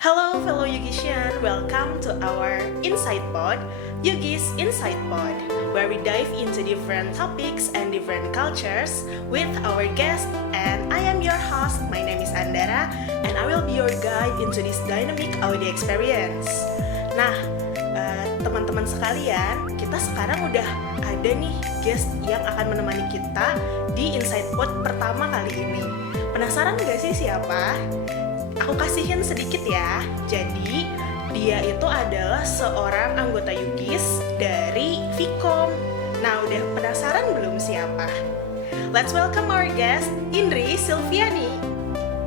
Hello fellow Yugisian, welcome to our Insight Pod, Yugis Insight Pod, where we dive into different topics and different cultures with our guests. And I am your host, my name is Andara, and I will be your guide into this dynamic audio experience. Nah, teman-teman sekalian, kita sekarang udah ada nih guest yang akan menemani kita di Insight Pod pertama kali ini. Penasaran gak sih siapa? Aku kasihin sedikit ya. Jadi, dia itu adalah seorang anggota Yugis dari Vkom. Nah, udah penasaran belum siapa? Let's welcome our guest, Indri Silviani.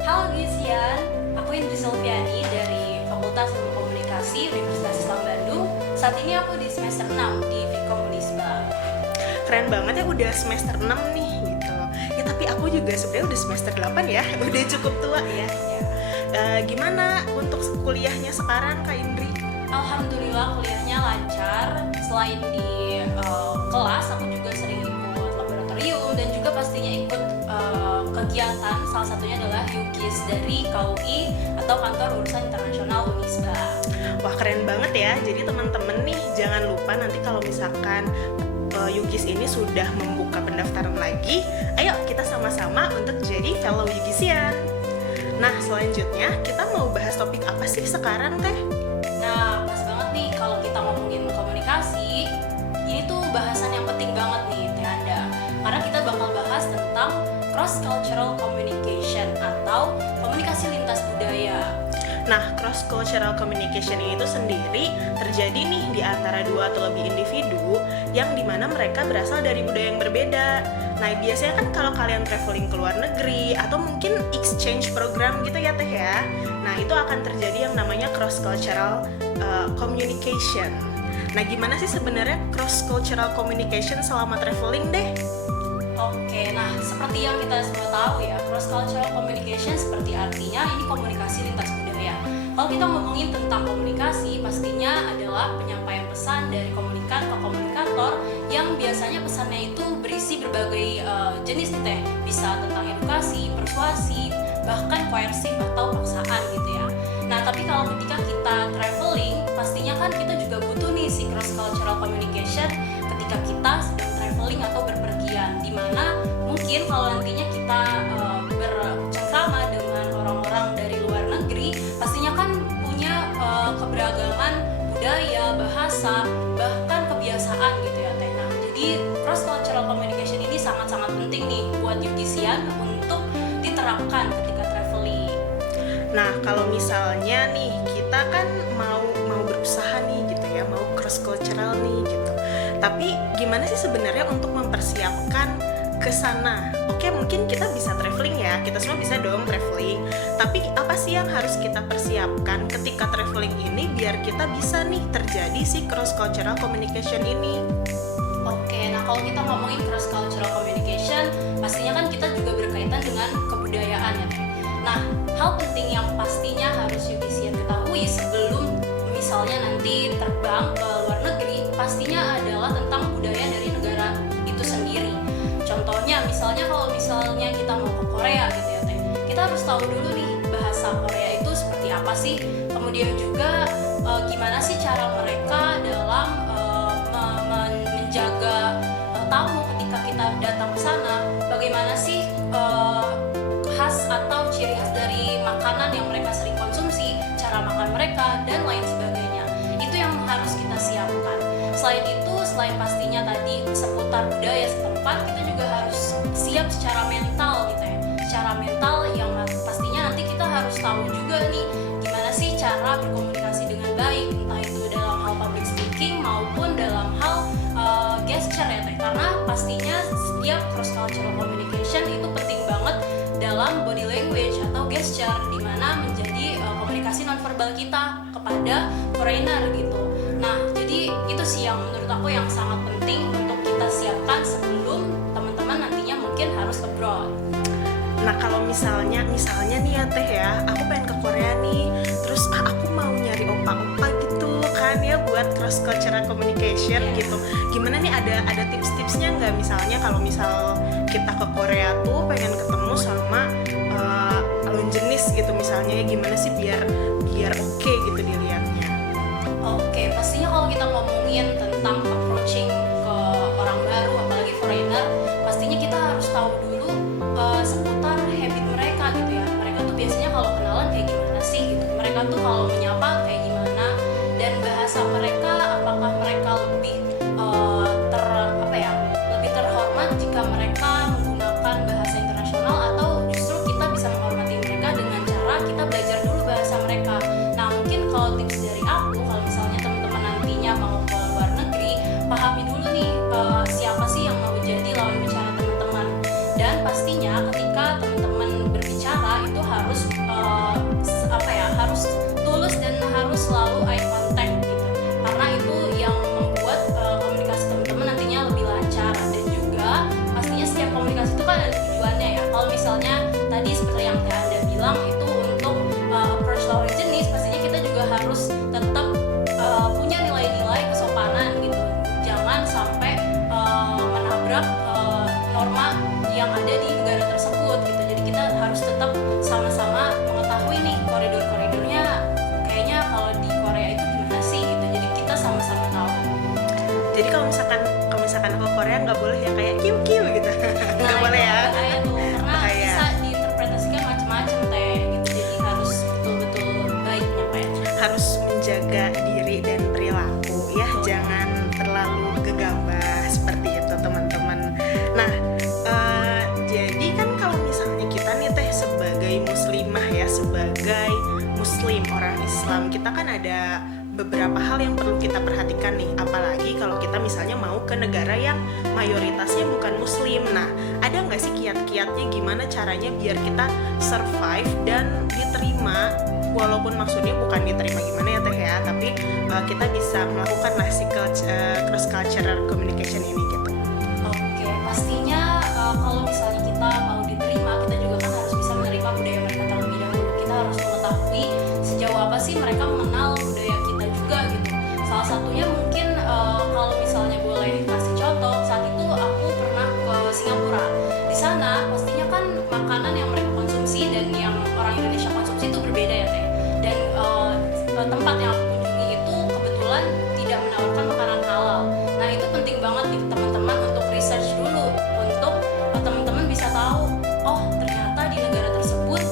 Halo Gisian, aku Indri Silviani dari Fakultas Ilmu Komunikasi Universitas Islam Bandung. Saat ini aku di semester 6 di Vkom Unisba. Keren banget ya, udah semester 6 nih gitu. Ya tapi aku juga sebenarnya udah semester 8 ya, udah cukup tua ya. Gimana untuk kuliahnya sekarang Kak Indri? Alhamdulillah kuliahnya lancar. Selain di kelas, aku juga sering ikut laboratorium dan juga pastinya ikut kegiatan. Salah satunya adalah Yugis dari KUI atau Kantor Urusan Internasional Unisba. Wah keren banget ya. Jadi teman-teman nih jangan lupa nanti kalau misalkan Yugis ini sudah membuka pendaftaran lagi, ayo kita sama-sama untuk jadi fellow Yugisian. Nah, selanjutnya kita mau bahas topik apa sih sekarang, Teh? Nah, pas banget nih kalau kita ngomongin komunikasi, ini tuh bahasan yang penting banget nih, Teh Anda. Karena kita bakal bahas tentang cross-cultural communication atau komunikasi lintas budaya. Nah, cross-cultural communication ini itu sendiri terjadi nih di antara dua atau lebih individu yang dimana mereka berasal dari budaya yang berbeda. Nah, biasanya kan kalau kalian traveling ke luar negeri atau mungkin exchange program gitu ya Teh ya. Nah, itu akan terjadi yang namanya cross-cultural communication. Nah, gimana sih sebenarnya cross-cultural communication selama traveling deh? Oke, nah seperti yang kita semua tahu ya, cross-cultural communication seperti artinya ini komunikasi lintas budaya. Kalau kita ngomongin tentang komunikasi, pastinya adalah penyampaian pesan dari komunikan ke komunikator yang biasanya pesannya itu berisi berbagai jenis nih Teh. Bisa tentang edukasi, persuasi, bahkan koersif atau paksaan gitu ya. Nah, tapi kalau ketika kita traveling, pastinya kan kita juga butuh nih si cross-cultural communication ketika kita sedang traveling atau berpergian, dimana mungkin kalau nantinya kita bercengkrama dengan orang-orang dari luar negeri, pastinya kan punya keberagaman budaya, bahasa, bahkan kebiasaan gitu ya Teh. Nah, jadi cross-cultural communication ini sangat-sangat penting nih buat Yugisian untuk diterapkan ketika traveling. Nah, kalau misalnya nih kita kan mau berusaha nih gitu ya, mau cross-cultural nih gitu. Tapi gimana sih sebenarnya untuk mempersiapkan ke sana? Oke, mungkin kita bisa traveling ya, kita semua bisa dong traveling. Tapi apa sih yang harus kita persiapkan ketika traveling ini biar kita bisa nih terjadi si cross-cultural communication ini? Oke, nah kalau kita ngomongin cross-cultural communication, pastinya kan kita juga berkaitan dengan kebudayaan ya Teh. Nah, hal penting yang pastinya harus Yugisian ketahui sebelum misalnya nanti terbang ke luar negeri, pastinya adalah tentang budaya dari negara itu sendiri. Contohnya, misalnya kalau misalnya kita mau ke Korea gitu ya Teh, kita harus tahu dulu nih bahasa Korea itu seperti apa sih. Kemudian juga gimana sih cara mereka dalam menjaga tamu ketika kita datang ke sana. Bagaimana sih khas atau ciri khas dari makanan yang mereka sering konsumsi, cara makan mereka, dan lain sebagainya. Itu yang harus kita siapkan. Selain itu, selain pastinya tadi seputar budaya setempat, kita juga harus siap secara mental gitu ya. Secara mental yang pastinya nanti kita harus tahu juga nih gimana sih cara berkomunikasi dengan baik, entah itu dalam hal public speaking maupun dalam hal gesture ya Teh. Karena pastinya setiap cross-cultural communication itu penting banget dalam body language atau gesture, di mana menjadi komunikasi nonverbal kita kepada foreigner gitu. Nah, jadi itu sih yang menurut aku yang sangat penting untuk kita siapkan sebelum teman-teman nantinya mungkin harus abroad. Nah, kalau misalnya nih ya Teh ya, aku pengen ke Korea nih, terus aku mau nyari opa-opa gitu kan ya buat cross-cultural communication gitu. Gimana nih, ada tips-tipsnya nggak? Misalnya kalau misal kita ke Korea tuh pengen ketemu sama lawan jenis gitu misalnya, ya gimana sih biar mereka tuh kalau menyapa kayak gimana, dan bahasa mereka apakah mereka lebih lebih terhormat jika mereka menggunakan bahasa internasional, atau justru kita bisa menghormati mereka dengan cara kita belajar dulu bahasa mereka. Nah, mungkin kalau tips dari aku, kalau misalnya teman-teman nantinya mau ke luar negeri, pahami dulu nih siapa sih yang mau jadi lawan bicara teman-teman. Dan pastinya ketika teman-teman berbicara itu harus harus tulus dan harus selalu eye contact gitu, karena itu yang membuat komunikasi teman-teman nantinya lebih lancar. Dan juga pastinya setiap komunikasi itu kan ada tujuannya ya. Kalau misalnya tadi seperti yang Anda bilang itu untuk approach lawan jenis, pastinya kita juga harus tetap punya nilai-nilai kesopanan gitu, jangan sampai menabrak norma yang ada di negara tersebut gitu. Jadi kita harus tetap sama-sama mengetahui nih koridor-koridornya, kayaknya kalau di Korea itu gimana sih gitu. Jadi kita sama-sama tahu. Jadi kalau misalkan aku ke Korea nggak boleh ya kayak kiu-kiu gitu. Nggak boleh ya. Bahaya tuh, karena bisa diinterpretasikan macam-macam teh gitu. Jadi harus betul-betul baik nyampainya. Harus menjaga diri dan perilaku ya, jangan terlalu gegabah seperti itu teman-teman. Nah, jadi kan kalau misalnya kita nih teh sebagai muslimah ya, sebagai muslim orang Islam, kita kan ada beberapa hal yang perlu kita perhatikan nih, apalagi kalau kita misalnya mau ke negara yang mayoritasnya bukan muslim. Nah, ada nggak sih kiat-kiatnya gimana caranya biar kita survive dan diterima, walaupun maksudnya bukan diterima gimana ya teh ya, tapi kita bisa melakukan si cross cultural communication ini gitu. Oke, pastinya kalau misalnya kita mau diterima, kita juga kan harus bisa menerima budaya mereka terlebih dahulu. Kita harus mengetahui sejauh apa sih mereka mengenal budaya kita juga gitu. Salah satunya mungkin kalau misalnya boleh kasih contoh, saat itu aku pernah ke Singapura. Di sana pastinya kan makanan yang mereka konsumsi dan yang orang Indonesia konsumsi itu berbeda ya teh. Dan tempat yang aku kunjungi itu kebetulan tidak menawarkan makanan halal. Nah, itu penting banget nih teman-teman untuk research dulu, untuk teman-teman bisa tahu, oh ternyata di negara tersebut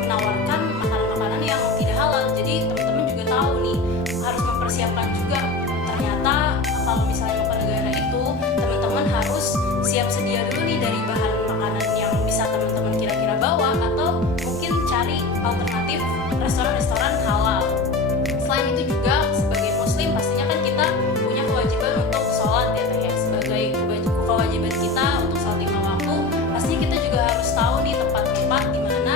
menawarkan makanan-makanan yang tidak halal. Jadi teman-teman juga tahu nih, harus mempersiapkan juga. Ternyata kalau misalnya mau ke negara itu, teman-teman harus siap sedia dulu nih dari bahan makanan yang bisa teman-teman kira-kira bawa, atau mungkin cari alternatif restoran-restoran halal. Selain itu juga sebagai muslim pastinya kan kita punya kewajiban untuk sholat ya teh ya. Sebagai kewajiban kita untuk sholat 5 waktu, pastinya kita juga harus tahu nih tempat-tempat di mana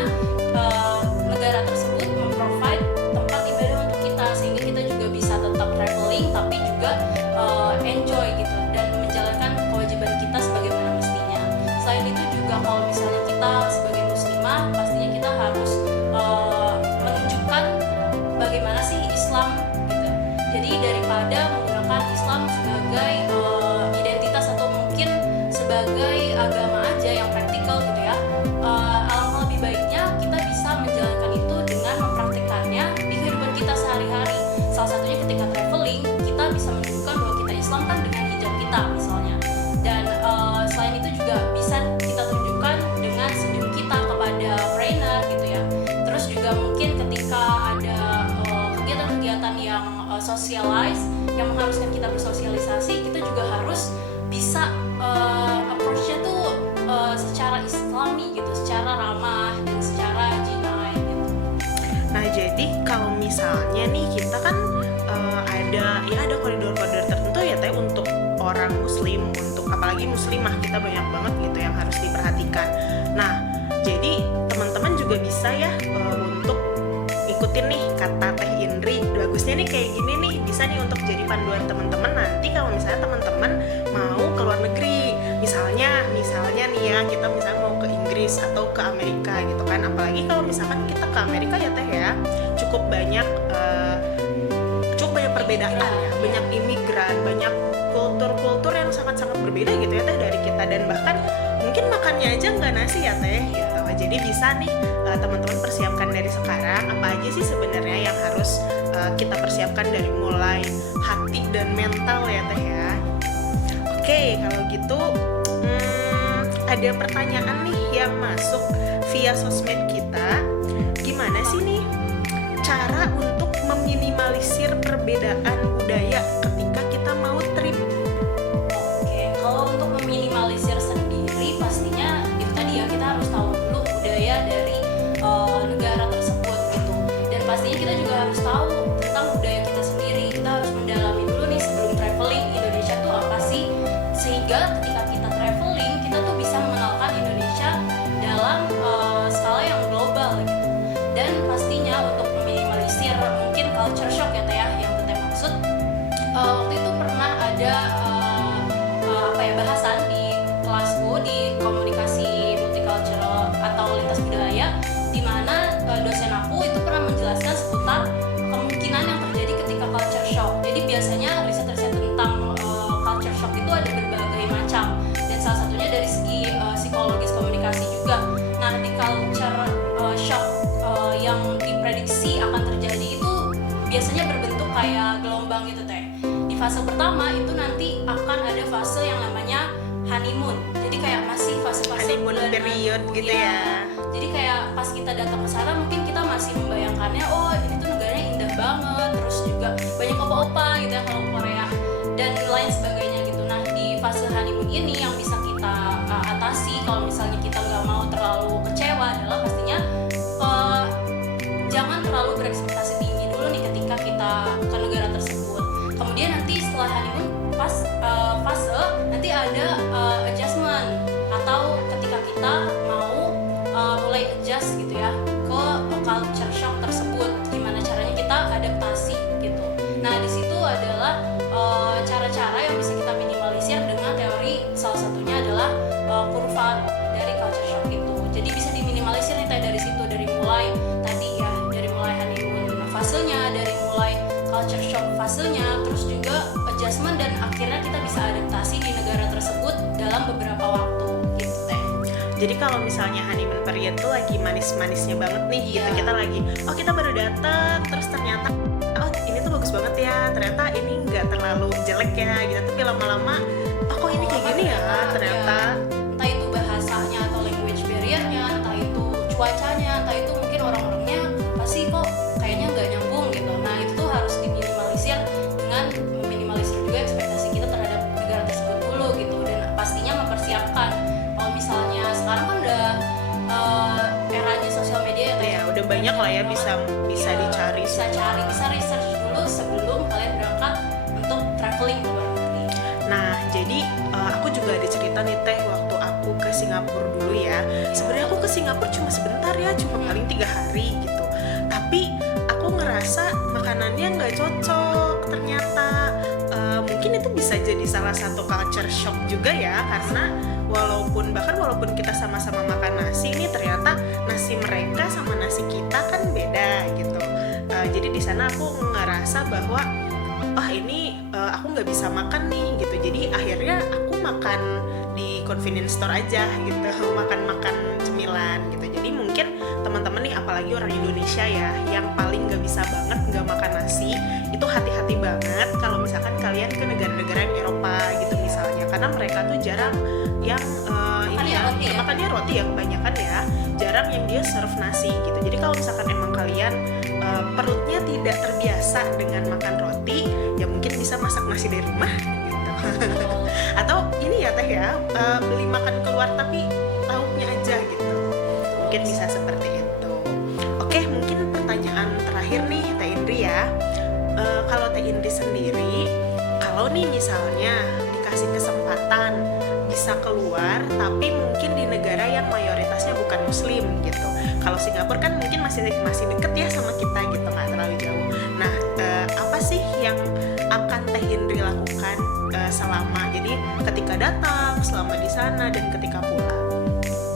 negara tersebut memprovide tempat ibadah untuk kita, sehingga kita juga bisa tetap traveling tapi juga enjoy gitu dan menjalankan kewajiban kita sebagaimana mestinya. Selain itu juga kalau misalnya kita sebagai muslimah, pastinya kita harus menunjukkan bagaimana sih Islam gitu. Jadi daripada menggunakan Islam sebagai identitas atau mungkin sebagai agama aja yang praktikal gitu ya, alangkah lebih baiknya kita bisa menjalankan itu dengan mempraktikannya di kehidupan kita sehari-hari. Salah satunya ketika traveling, kita bisa menunjukkan bahwa kita Islam kan dengan hijab kita misalnya. Dan selain itu juga bisa kita tunjukkan dengan senyum kita kepada foreigner gitu ya. Terus juga mungkin ketika ada kegiatan-kegiatan yang socialize, yang mengharuskan kita bersosialisasi, kita juga harus bisa approach-nya tuh secara islami gitu, secara ramah dan secara jinai gitu. Nah, jadi kalau misalnya nih kita kan ada koridor-koridor tertentu ya teh untuk orang muslim, untuk apalagi muslimah, kita banyak banget gitu yang harus diperhatikan. Nah, jadi teman-teman juga bisa ya untuk ikutin nih kata Teh Indri, bagusnya nih kayak gini nih, bisa nih untuk jadi panduan teman-teman nanti kalau misalnya teman-teman mau ke luar negeri, misalnya nih ya, kita misalnya mau ke Inggris atau ke Amerika gitu kan. Apalagi kalau misalkan kita ke Amerika ya teh ya, cukup banyak perbedaan ya, banyak imigran, banyak kultur-kultur yang sangat-sangat berbeda gitu ya teh dari kita, dan bahkan mungkin makannya aja nggak nasi ya teh gitu. Jadi bisa nih teman-teman persiapkan dari sekarang apa aja sih sebenarnya yang harus kita persiapkan dari mulai hati dan mental ya teh ya. Oke, kalau gitu ada pertanyaan nih yang masuk via sosmed kita. Gimana sih nih meminimalisir perbedaan budaya ketika kita mau trip? Oke, kalau untuk meminimalisir sendiri pastinya itu tadi ya, kita harus tahu dulu budaya dari negara tersebut gitu. Dan pastinya kita juga harus tahu tentang budaya kita sendiri. Kita harus mendalami dulu nih sebelum traveling Indonesia tuh apa sih, sehingga ketika kita traveling kita tuh bisa mengenalkan Indonesia dalam skala yang global gitu. Dan pastinya untuk meminimalisir mungkin culture shock ya Teh ya, yang Teh maksud, waktu itu pernah ada bahasan di kelasku di komunikasi multicultural atau lintas budaya, di mana dosen aku itu pernah menjelaskan seputar kemungkinan yang terjadi ketika culture shock. Jadi biasanya riset-riset tentang culture shock itu ada berbagai macam, dan salah satunya dari segi psikologis komunikasi juga. Nah, di culture shock yang diprediksi akan terjadi itu biasanya berbentuk kayak gelombang gitu Teh. Di fase pertama itu nanti akan ada fase yang namanya honeymoon. Jadi kayak masih fase-fase Honeymoon period gitu ya. Jadi kayak pas kita datang ke sana mungkin kita masih membayangkannya, oh ini tuh negaranya indah banget, terus juga banyak opa-opa gitu ya kalau Korea dan lain sebagainya gitu. Nah, di fase honeymoon ini yang bisa kita atasi kalau misalnya kita nggak mau terlalu kecewa adalah pastinya jangan terlalu berekspektasi tinggi dulu nih ketika kita ke negara tersebut. Kemudian nanti setelah honeymoon fase nanti ada adjustment, atau ketika kita mau mulai adjust gitu ya ke culture shock tersebut, gimana caranya kita adaptasi gitu. Nah, di situ adalah cara-cara yang bisa kita minimalisir dengan teori, salah satunya adalah kurva dari culture shock itu. Jadi bisa diminimalisir nih dari situ, dari mulai tadi ya, dari mulai honeymoon fasenya, dari mulai culture shock fasenya, terus juga adjustment, dan akhirnya kita bisa adaptasi di negara tersebut dalam beberapa waktu gitu Teh. Jadi kalau misalnya honeymoon period tuh lagi manis-manisnya banget nih gitu, kita lagi, oh kita baru datang, terus ternyata oh ini tuh bagus banget ya, ternyata ini nggak terlalu jelek ya gitu, tapi lama-lama oh kok ini kayak gini ya ternyata. Entah itu bahasanya atau language barrier-nya, entah itu cuacanya, entah itu mungkin orang-orangnya pasti kok kayaknya nggak nyambung gitu. Nah, itu tuh harus diminimalisir dengan meminimalisir juga ekspektasi kita terhadap negara tersebut dulu gitu, dan pastinya mempersiapkan kalau misalnya sekarang kan udah eranya sosial media ya Teh. Ya udah banyak lah ya, bisa dicari, bisa research dulu sebelum kalian berangkat untuk traveling ke luar negeri. Nah, jadi aku juga ada cerita nih Teh, waktu aku ke Singapura dulu ya. Sebenarnya aku ke Singapura cuma sebentar ya, cuma paling 3 hari gitu. Tapi aku ngerasa makanannya nggak cocok ternyata. Mungkin itu bisa jadi salah satu culture shock juga ya, karena walaupun kita sama-sama makan nasi, ini ternyata nasi mereka sama nasi kita kan beda gitu. Jadi di sana aku ngerasa bahwa ini aku nggak bisa makan nih gitu. Jadi akhirnya aku makan di convenience store aja gitu, makan cemilan gitu. Jadi mungkin teman-teman nih, apalagi orang Indonesia ya, yang paling nggak bisa banget nggak makan nasi, itu hati-hati banget kalau misalkan kalian ke negara-negara yang Eropa gitu misalnya, karena mereka tuh jarang yang makannya roti ya kebanyakan ya, jarang yang dia serve nasi gitu. Jadi kalau misalkan emang kalian perutnya tidak terbiasa dengan makan roti, ya mungkin bisa masak nasi dari rumah gitu. Atau ini ya Teh ya, beli makan keluar tapi lauknya aja gitu, mungkin bisa seperti itu. Oke, mungkin pertanyaan terakhir nih Teh Indri ya. Kalau Teh Indri sendiri, kalau nih misalnya dikasih kesempatan bisa keluar tapi mungkin di negara yang mayoritasnya bukan muslim gitu. Kalau Singapura kan mungkin masih deket ya sama kita gitu, nggak terlalu jauh. Nah, apa sih yang akan Teh Indri lakukan selama, jadi ketika datang, selama di sana, dan ketika pulang?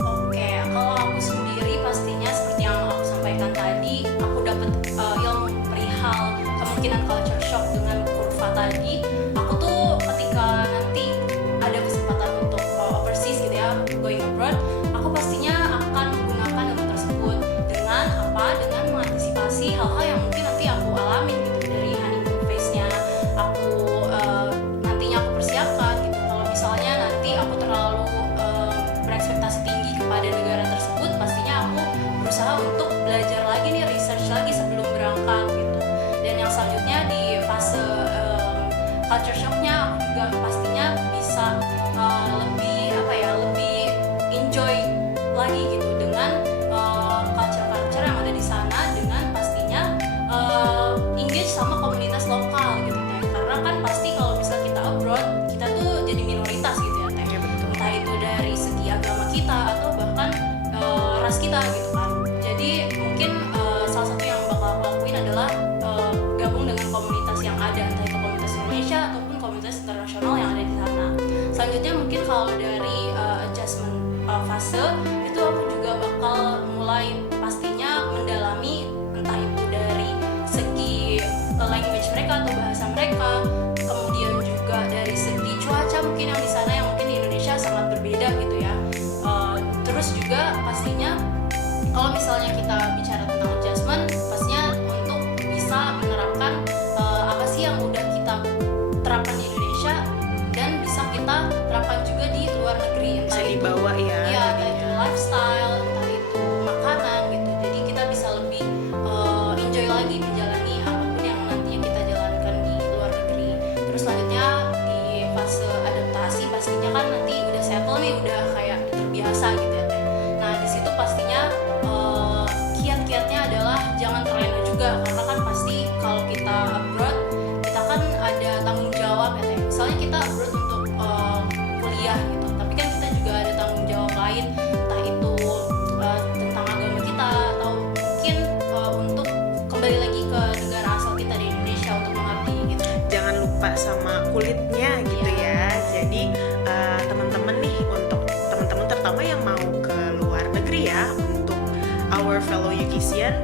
Oke, kalau aku sendiri pastinya seperti yang aku sampaikan tadi, aku dapat ilmu perihal kemungkinan culture shock dengan kurva tadi. Aku tuh ketika nanti ada kesempatan untuk overseas gitu ya, going abroad, aku pastinya akan menggunakan ilmu tersebut dengan mengantisipasi hal-hal yang mungkin nanti aku alamin gitu, dari honeymoon phase-nya nantinya aku persiapkan gitu. Kalau misalnya nanti aku terlalu berekspektasi tinggi kepada negara tersebut, pastinya aku berusaha untuk belajar lagi nih, research lagi sebelum berangkat gitu. Dan yang selanjutnya culture shocknya aku juga pastinya bisa lebih enjoy lagi gitu dengan culture yang ada di sana, dengan pastinya engage sama komunitas lokal gitu teh, karena kan pasti kalau misal kita abroad kita tuh jadi minoritas gitu ya teh, entah itu dari segi agama kita atau bahkan ras kita gitu kan. Jadi mungkin salah satu yang bakal aku lakuin adalah gabung dengan komunitas yang ada, entah itu komunitas Indonesia ataupun komunitas internasional yang ada di sana. Selanjutnya mungkin kalau dari adjustment fase itu aku juga bakal mulai pastinya mendalami entah itu dari segi language mereka atau bahasa mereka, kemudian juga dari segi cuaca mungkin yang di sana yang mungkin di Indonesia sangat berbeda gitu ya. Terus juga pastinya kalau misalnya kita bicara tentang adjustment, pastinya untuk bisa menerapkan apa sih yang udah kita terapkan di Indonesia dan bisa kita terapkan juga di luar negeri, entah Bisa itu dibawa ya. entah itu lifestyle, entah itu makanan gitu. Jadi kita bisa lebih enjoy lagi menjalani apapun yang nantinya kita jalankan di luar negeri. Terus selanjutnya di fase adaptasi pastinya kan nanti udah settle nih, udah kayak terbiasa gitu ya teh. Nah di situ pastinya kiat-kiatnya adalah jangan terlena juga, karena kan pasti kalau kita abroad kita kan ada tanggung jawab ya teh. Misalnya kita abroad untuk kuliah gitu, tapi kan kita juga ada tanggung jawab lain, entah itu tentang agama kita atau mungkin untuk kembali lagi ke negara asal kita di Indonesia untuk mengabdi gitu. Jangan lupa sama kulitnya gitu ya. Jadi teman-teman nih, untuk teman-teman terutama yang mau ke luar negeri ya, untuk our fellow Yugisian,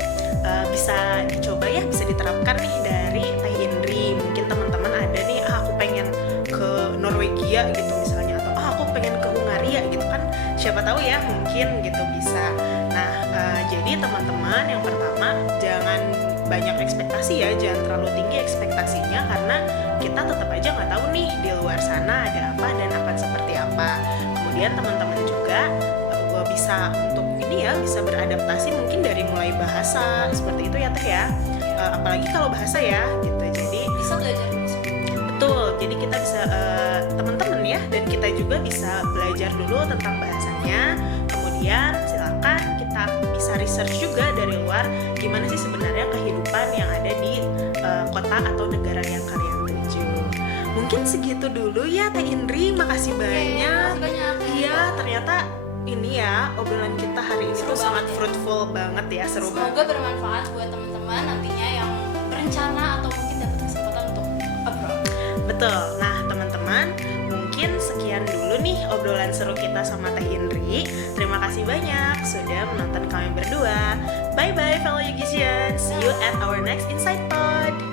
bisa dicoba ya, bisa diterapkan nih dari Teh Indri. Mungkin teman-teman ada nih, aku pengen ke Norwegia gitu misalnya, atau aku pengen ke Hungaria gitu kan, siapa tahu ya mungkin gitu bisa. Nah jadi teman-teman, yang pertama jangan banyak ekspektasi ya, jangan terlalu tinggi ekspektasinya, karena kita tetap aja nggak tahu nih di luar sana ada apa dan akan seperti apa. Kemudian teman-teman juga bisa untuk ini ya, bisa beradaptasi mungkin dari mulai bahasa seperti itu ya teh ya. Apalagi kalau bahasa ya gitu, jadi Bisa belajar dulu sebelum. betul, jadi kita bisa teman-teman ya, dan kita juga bisa belajar dulu tentang bahasanya. Kemudian silakan kita bisa research juga dari luar, gimana sih sebenarnya kehidupan yang ada di kota atau negara yang kalian tuju. Mungkin segitu dulu ya Teh Indri, makasih banyak. Makasih banyak. Iya, ternyata ini ya obrolan kita hari ini Seru tuh sangat banget ya. fruitful banget ya, seru banget. Semoga bermanfaat buat teman-teman nantinya yang berencana atau mungkin dapat kesempatan untuk abroad. Betul. Nah, teman-teman, mungkin sekian dulu nih obrolan seru kita sama Teh Indri. Terima kasih banyak sudah menonton kami berdua. Bye-bye fellow Yugisian. See you at our next Insight Pod.